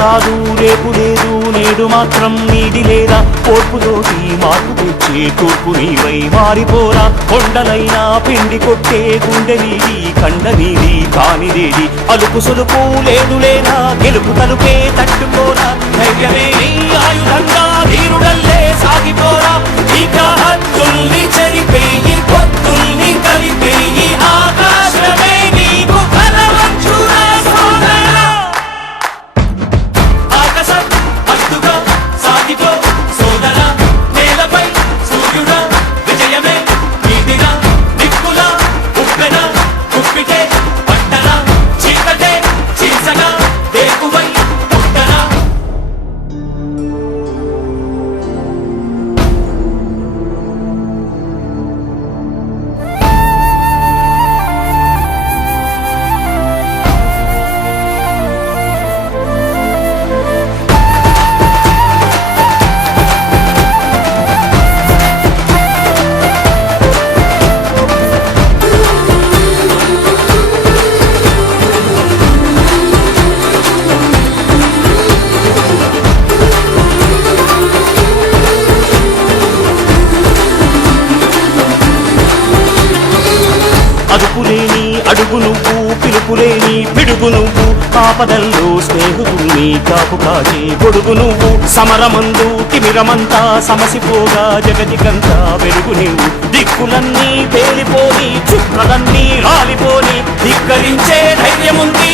రాదు రేపు లేదు నేడు మాత్రం నీది లేదా కోర్పుతోటి మార్పు తెచ్చే తూర్పు నీవై మారిపోరా కొండలైనా పిండి కొట్టే గుండె నీది కండ నీది కానిదేది అలుపు సొలుపు లేదు లేనా గెలుపు తలుపే తట్టుకోరా ధైర్యమే నీ ఆయుధంగా ధీరుడల్లే సాగిపోరా ఇక హద్దుల్ని చెరిపేయి పొత్తుల్ని కలిపేయి ఆకాశమే నీకు బలవంచురా సోదరా ఆకాశం హద్దుగా సాగిపో సోదరా నేలపై సూర్యుడా విజయమే నీదిరా దిక్కులా ఉప్పెన ఉప్పికే పట్టరా చీకటే చీల్చగా వేకువై పుట్టరా అదుపులేని అడుగు నువ్వు పిలుపులేని పిడుగు నువ్వు ఆపదల్లో స్నేహితుల్ని కాపు కాచే గొడుగు నువ్వు సమరమందు తిమిరమంతా సమసిపోగా జగతికంతా వెలుగు నువ్వు దిక్కులన్నీ పేలిపోని చుక్కలన్నీ రాలిపోని ధిక్కరించే ధైర్యముంది